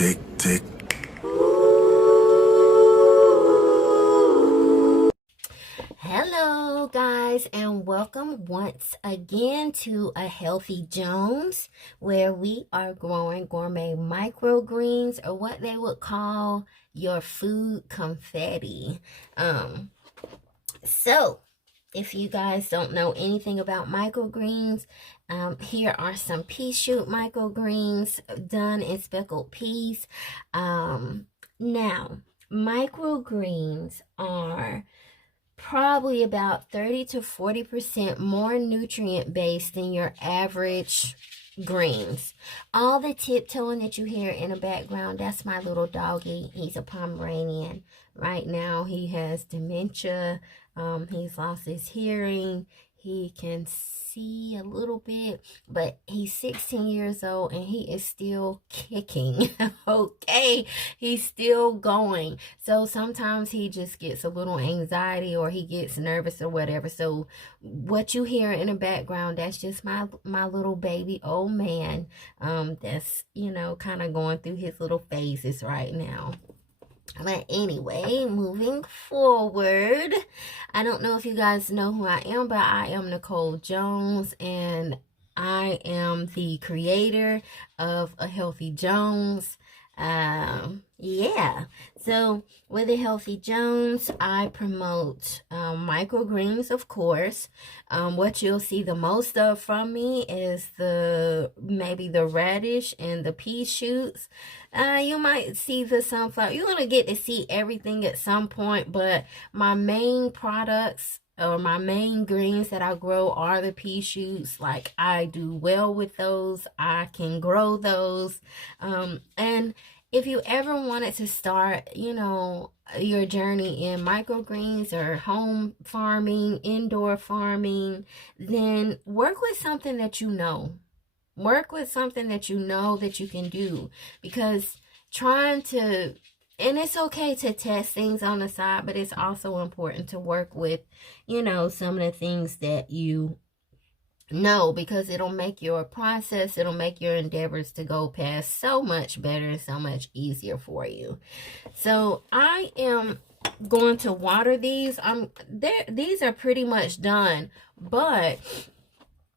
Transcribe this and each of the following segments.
tick, tick. Hello guys, and welcome once again to A Healthy Jones, where we are growing gourmet microgreens, or what they would call your food confetti. So if you guys don't know anything about microgreens, here are some pea shoot microgreens done in speckled peas. Now, microgreens are probably about 30 to 40% more nutrient based than your average greens. All the tiptoeing that you hear in the background, that's my little doggy. He's a Pomeranian. Right now he has dementia. He's lost his hearing. He can see a little bit, but he's 16 years old and he is still kicking. Okay, he's still going. So sometimes he just gets a little anxiety or he gets nervous or whatever. So what you hear in the background, that's just my little baby old man, that's, you know, kind of going through his little phases right now. But anyway, moving forward, I don't know if you guys know who I am, but I am Nicole Jones, and I am the creator of A Healthy Jones. Yeah. So with A Healthy Jones, I promote microgreens, of course. What you'll see the most of from me is maybe the radish and the pea shoots. You might see the sunflower. You're gonna get to see everything at some point, but my main products or my main greens that I grow are the pea shoots. Like, I do well with those. I can grow those. And if you ever wanted to start, you know, your journey in microgreens or home farming, indoor farming, then work with something that you know. Work with something that you know that you can do, because and it's okay to test things on the side, but it's also important to work with, you know, some of the things that you know, because it'll make your process, it'll make your endeavors to go past so much better and so much easier for you. So I am going to water these. These are pretty much done, but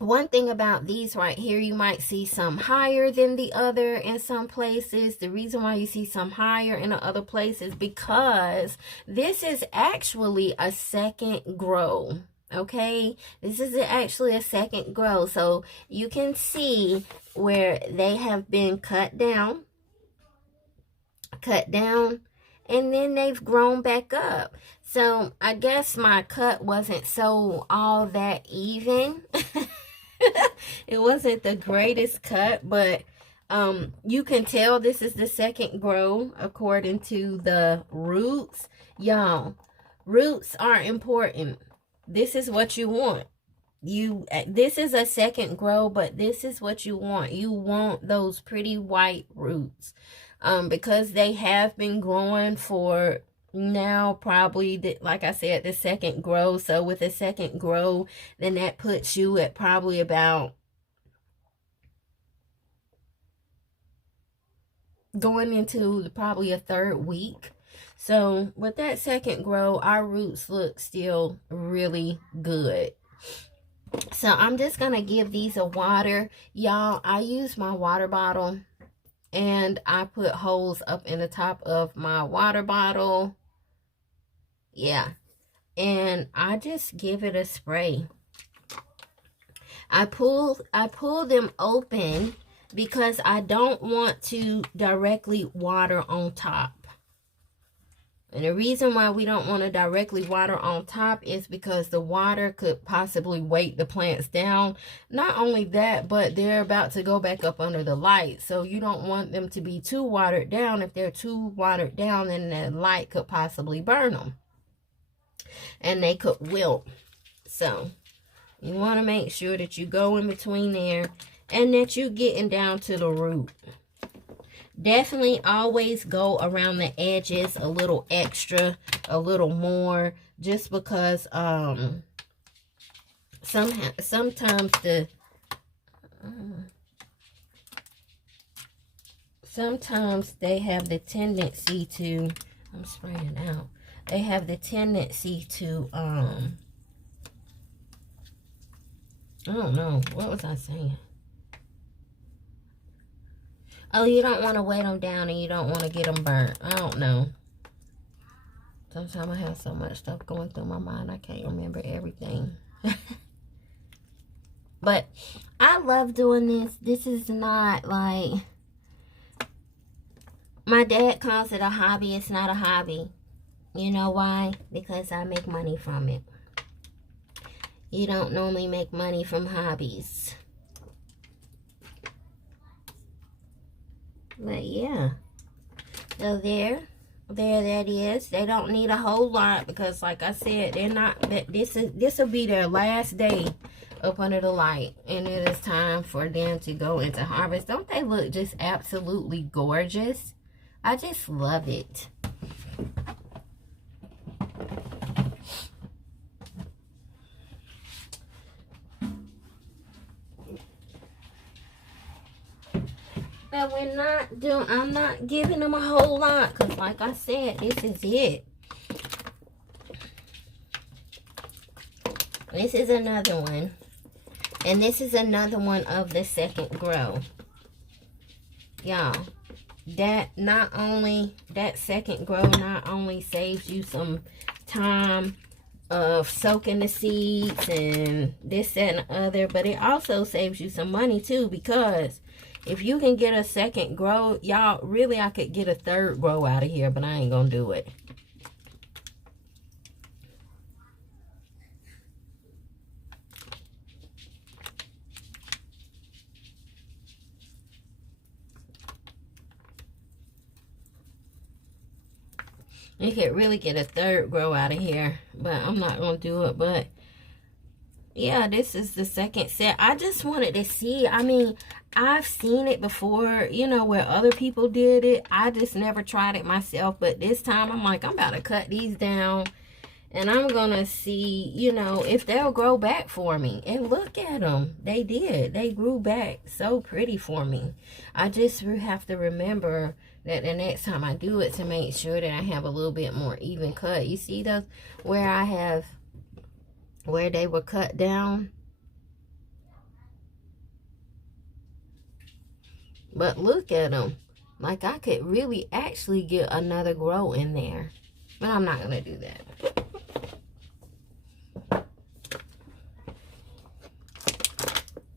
one thing about these right here, you might see some higher than the other in some places. The reason why you see some higher in the other places, because this is actually a second grow. Okay, this is actually a second grow. So you can see where they have been cut down, and then they've grown back up. So I guess my cut wasn't so all that even. It wasn't the greatest cut, but you can tell this is the second grow according to the roots. Y'all, roots are important. This is what you want. This is a second grow, but this is what you want. You want those pretty white roots, because they have been growing for now probably, like I said, the second grow. So with the second grow, then that puts you at probably about going into probably a third week. So with that second grow, our roots look still really good. So I'm just gonna give these a water. Y'all, I use my water bottle, and I put holes up in the top of my water bottle. Yeah, and I just give it a spray. I pull them open because I don't want to directly water on top. And the reason why we don't want to directly water on top is because the water could possibly weight the plants down. Not only that, but they're about to go back up under the light. So you don't want them to be too watered down. If they're too watered down, then the light could possibly burn them, and they could wilt. So you want to make sure that you go in between there and that you're getting down to the root. Definitely always go around the edges a little extra, a little more, just because sometimes sometimes they have the tendency to, I'm spraying out, they have the tendency to, I don't know, what was I saying? Oh, you don't want to weigh them down and you don't want to get them burnt. I don't know. Sometimes I have so much stuff going through my mind, I can't remember everything. But I love doing this. This is not like, my dad calls it a hobby. It's not a hobby. You know why? Because I make money from it. You don't normally make money from hobbies. But yeah. So there that is. They don't need a whole lot because, like I said, they're not, this will be their last day up under the light, and it is time for them to go into harvest. Don't they look just absolutely gorgeous? I just love it. But I'm not giving them a whole lot because, like I said, this is it. This is another one. And this is another one of the second grow. Y'all, that second grow not only saves you some time of soaking the seeds and this, that, and the other, but it also saves you some money too, because if you can get a second grow, y'all, really I could get a third grow out of here, but I ain't gonna do it. You could really get a third grow out of here, but I'm not going to do it. But yeah, this is the second set. I just wanted to see. I mean, I've seen it before, you know, where other people did it. I just never tried it myself. But this time I'm like, I'm about to cut these down. And I'm going to see, you know, if they'll grow back for me. And look at them. They did. They grew back so pretty for me. I just have to remember that the next time I do it to make sure that I have a little bit more even cut. You see those where they were cut down? But look at them. Like I could really actually get another grow in there. But I'm not going to do that.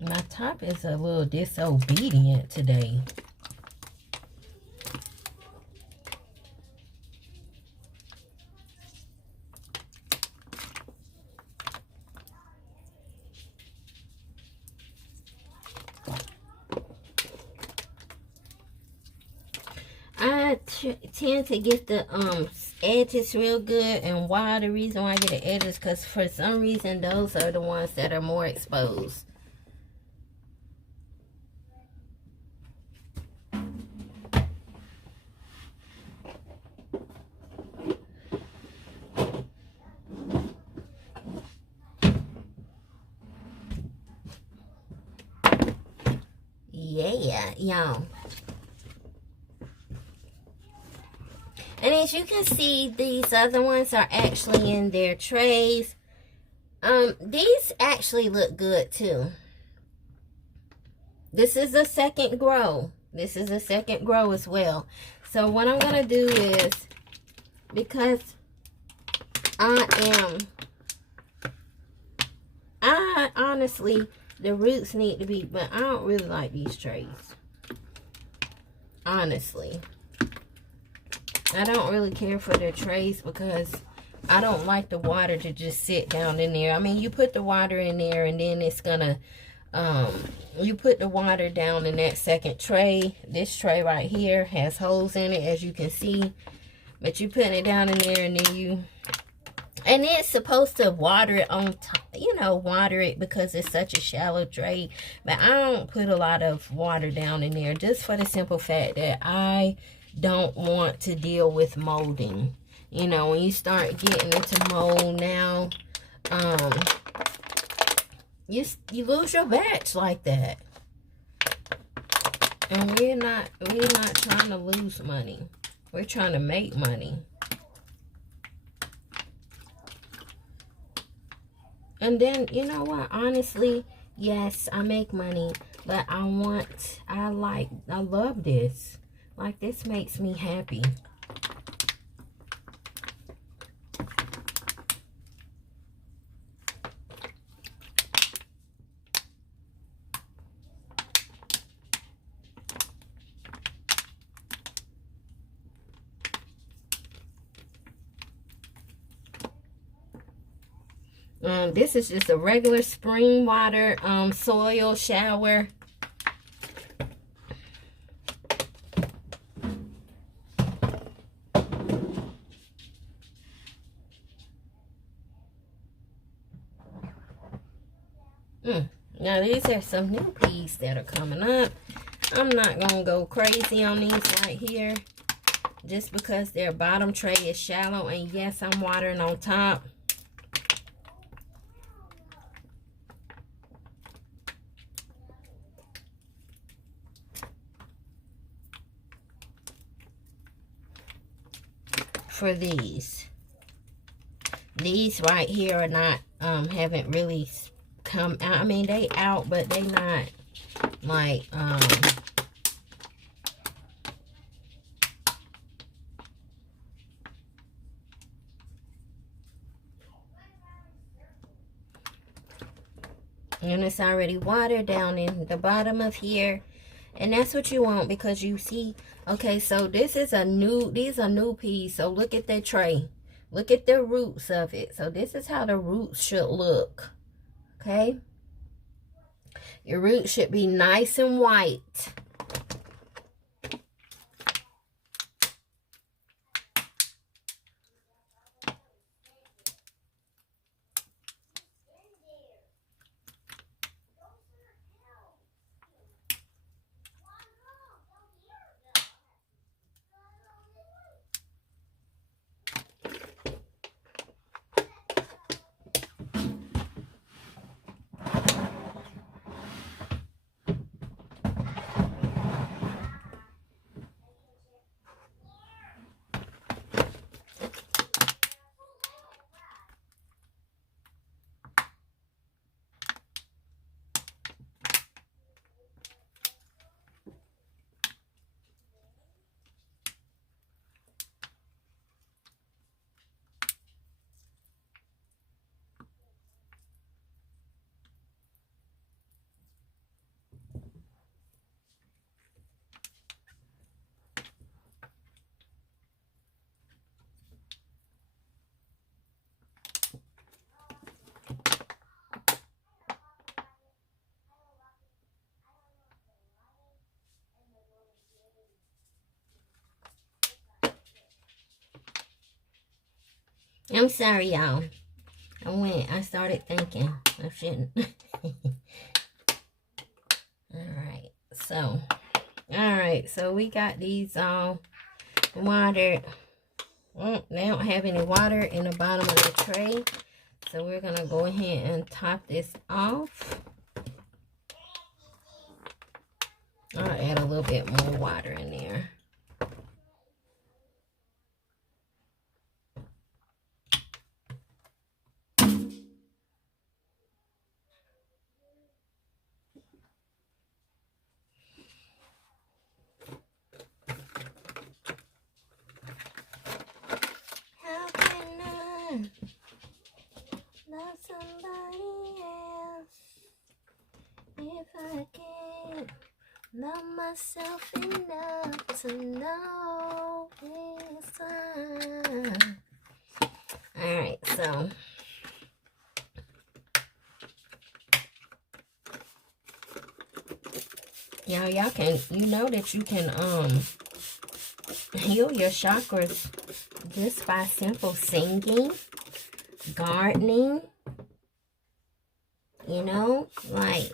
My top is a little disobedient today. I tend to get the edges real good, and why the reason why I get the edges, because for some reason those are the ones that are more exposed. Yeah, y'all. And as you can see, these other ones are actually in their trays. These actually look good too. This is a second grow. This is a second grow as well. So what I'm going to do is, because I honestly, the roots need to be, but I don't really like these trays. Honestly. I don't really care for their trays because I don't like the water to just sit down in there. I mean, you put the water in there and then it's gonna, you put the water down in that second tray. This tray right here has holes in it, as you can see. But you put it down in there and then and it's supposed to water it on top, you know, water it because it's such a shallow tray. But I don't put a lot of water down in there just for the simple fact that I don't want to deal with molding. You know, when you start getting into mold now, you lose your batch like that. And we're not trying to lose money. We're trying to make money. And then, you know what? Honestly, yes, I make money, but I love this. Like, this makes me happy. This is just a regular spring water soil shower. Now these are some new peas that are coming up. I'm not gonna go crazy on these right here, just because their bottom tray is shallow, and yes, I'm watering on top. For these right here are not haven't really come out. I mean, they out, but they not like and it's already watered down in the bottom of here. And that's what you want, because you see, okay, so these are new peas. So look at that tray. Look at the roots of it. So this is how the roots should look. Okay? Your roots should be nice and white. I'm sorry, y'all. I started thinking I shouldn't. Alright, so we got these all watered. They don't have any water in the bottom of the tray. So we're going to go ahead and top this off. I'll add a little bit more water in there. Love somebody else if I can't love myself enough to know it's time. Alright, so y'all can, you know that you can heal your chakras just by simple singing, gardening, you know, like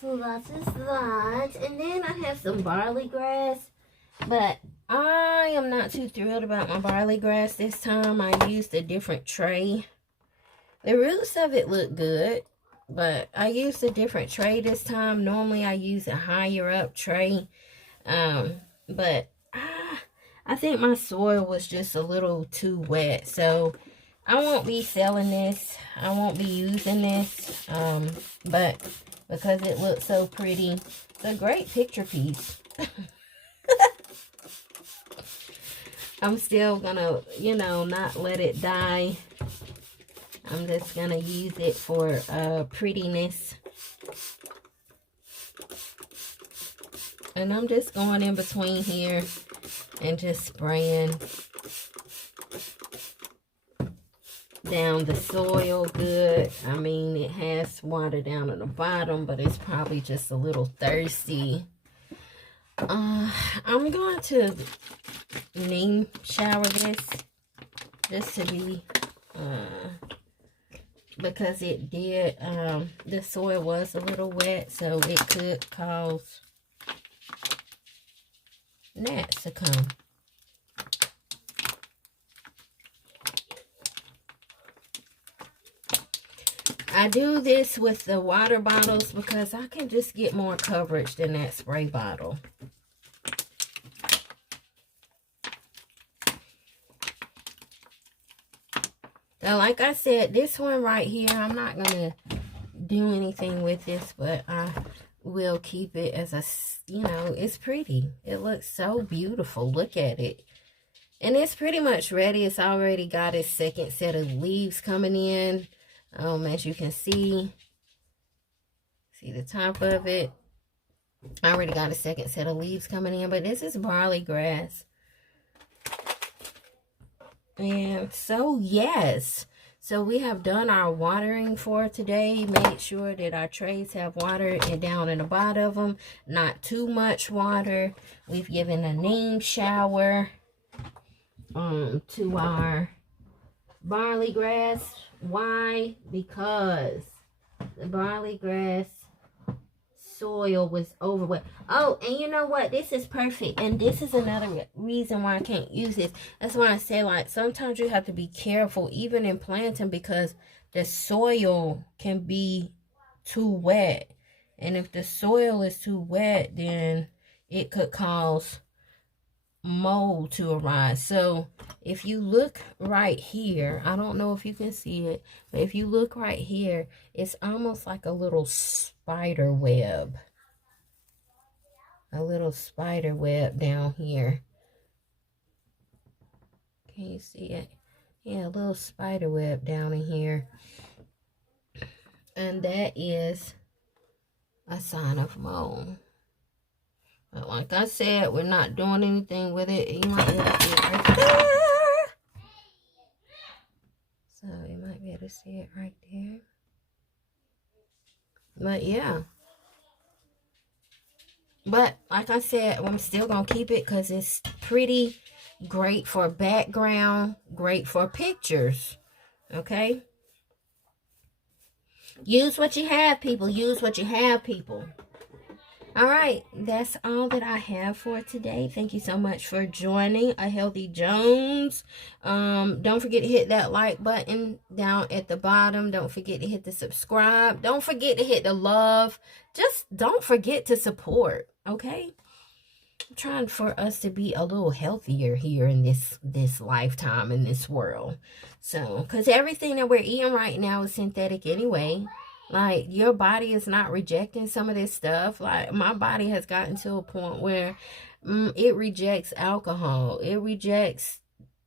so that's that. And then I have some barley grass, but I am not too thrilled about my barley grass this time. I used a different tray. The roots of it look good, but I used a different tray this time. Normally I use a higher up tray. But I think my soil was just a little too wet. So I won't be selling this. I won't be using this. But because it looks so pretty, it's a great picture piece. I'm still gonna, not let it die. I'm just gonna use it for prettiness. And I'm just going in between here and just spraying down the soil good. I mean, it has water down at the bottom, but it's probably just a little thirsty. I'm going to neem shower this just to be, because it did, the soil was a little wet, so it could cause gnats to come. I do this with the water bottles because I can just get more coverage than that spray bottle. Now, like I said, this one right here, I'm not going to do anything with this, but I will keep it as a, it's pretty. It looks so beautiful. Look at it. And it's pretty much ready. It's already got its second set of leaves coming in. As you can see the top of it. I already got a second set of leaves coming in, but this is barley grass. And so, yes. So we have done our watering for today. Made sure that our trays have water down in the bottom of them. Not too much water. We've given a neem shower to our barley grass. Why? Because the barley grass soil was overwet. Oh, and you know what? This is perfect. And this is another reason why I can't use this. That's why I say, like, sometimes you have to be careful, even in planting, because the soil can be too wet. And if the soil is too wet, then it could cause mold to arise. So if you look right here, I don't know if you can see it, but if you look right here, it's almost like a little spider web. A little spider web down here. Can you see it? Yeah, a little spider web down in here. And that is a sign of mold. But like I said, we're not doing anything with it. You might be able to see it right there. So you might be able to see it right there. But yeah. But like I said, I'm still going to keep it because it's pretty, great for background, great for pictures. Okay? Use what you have, people. Use what you have, people. All right, that's all that I have for today. Thank you so much for joining A Healthy Jones. Don't forget to hit that like button down at the bottom. Don't forget to hit the subscribe. Don't forget to hit the love. Just don't forget to support, okay? I'm trying for us to be a little healthier here in this lifetime, in this world. So, because everything that we're eating right now is synthetic anyway. Like, your body is not rejecting some of this stuff. Like, my body has gotten to a point where it rejects alcohol. It rejects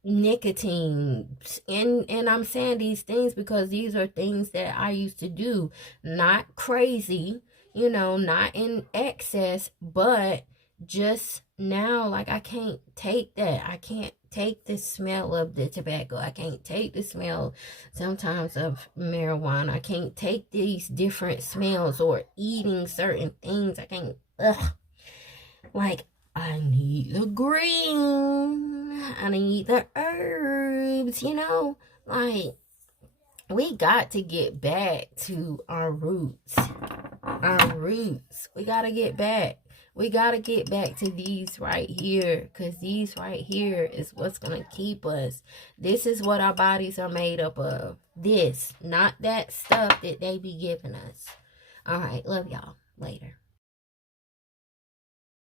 nicotine. And I'm saying these things because these are things that I used to do. Not crazy, not in excess, but just now, like, I can't take that. I can't take the smell of the tobacco. I can't take the smell sometimes of marijuana. I can't take these different smells or eating certain things. I can't, like, I need the green. I need the herbs, like, we got to get back to our roots. Our roots. We got to get back. We got to get back to these right here, because these right here is what's going to keep us. This is what our bodies are made up of. This, not that stuff that they be giving us. All right, love y'all. Later.